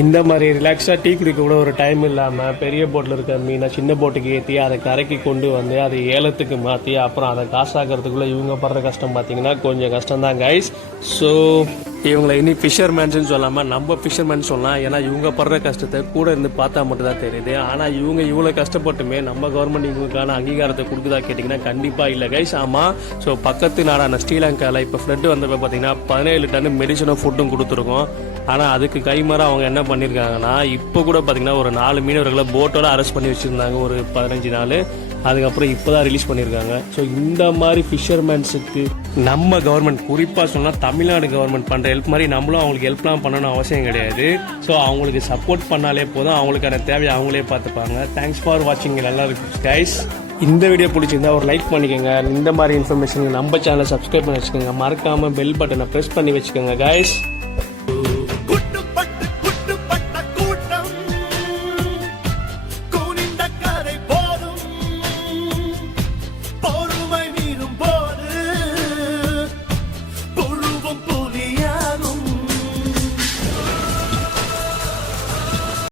இந்த மாதிரி ரிலாக்ஸாக டீ குடிக்க கூட ஒரு டைம் இல்லாமல் பெரிய போட்டில் இருக்கிற மீனை சின்ன போட்டுக்கு ஏற்றி அதை கரைக்கு கொண்டு வந்து அதை ஏலத்துக்கு மாற்றி அப்புறம் அதை காசாக்கிறதுக்குள்ளே இவங்க படுற கஷ்டம் பார்த்தீங்கன்னா கொஞ்சம் கஷ்டம்தான் கைஸ். ஸோ இவங்களை இனி ஃபிஷர்மேன்ஸ்னு சொல்லாமல் நம்ம ஃபிஷர்மேன் சொல்லலாம். ஏன்னா இவங்க படுற கஷ்டத்தை கூட இருந்து பார்த்தா மட்டும் தான் தெரியுது. ஆனால் இவங்க இவ்வளோ கஷ்டப்பட்டுமே நம்ம கவர்மெண்ட் இவங்களுக்கான அங்கீகாரத்தை கொடுக்குதா கேட்டிங்கன்னா கண்டிப்பாக இல்லை கைஸ். ஆமாம். ஸோ பக்கத்து நாடான ஸ்ரீலங்காவில் இப்போ ஃப்ளட் வந்தப்போ பார்த்தீங்கன்னா 17 டன் மெடிசனும் ஃபுட்டும் கொடுத்துருக்கோம். ஆனால் அதுக்கு கைமாற அவங்க என்ன பண்ணியிருக்காங்கன்னா இப்போ கூட பார்த்தீங்கன்னா ஒரு 4 மீனவர்களை போட்டோட அரெஸ்ட் பண்ணி வச்சுருந்தாங்க ஒரு 15 நாள். அதுக்கப்புறம் இப்போ தான் ரிலீஸ் பண்ணியிருக்காங்க. ஸோ இந்த மாதிரி ஃபிஷர்மேன்ஸுக்கு நம்ம கவர்மெண்ட் குறிப்பாக சொன்னால் தமிழ்நாடு கவர்மெண்ட் பண்ணுற ஹெல்ப் மாதிரி நம்மளும் அவங்களுக்கு ஹெல்ப்லாம் பண்ணணும் அவசியம் கிடையாது. ஸோ அவங்களுக்கு சப்போர்ட் பண்ணாலே போதும், அவங்களுக்கான தேவையை அவங்களே பார்த்துப்பாங்க. தேங்க்ஸ் ஃபார் வாட்சிங். நல்லா இருக்கு கைஸ். இந்த வீடியோ பிடிச்சிருந்தா ஒரு லைக் பண்ணிக்கோங்க. இந்த மாதிரி இன்ஃபர்மேஷன் நம்ம சேனலை சப்ஸ்கிரைப் பண்ணி வச்சுக்கோங்க. மறக்காமல் பெல் பட்டனை ப்ரெஸ் பண்ணி வச்சுக்கோங்க கைஸ்.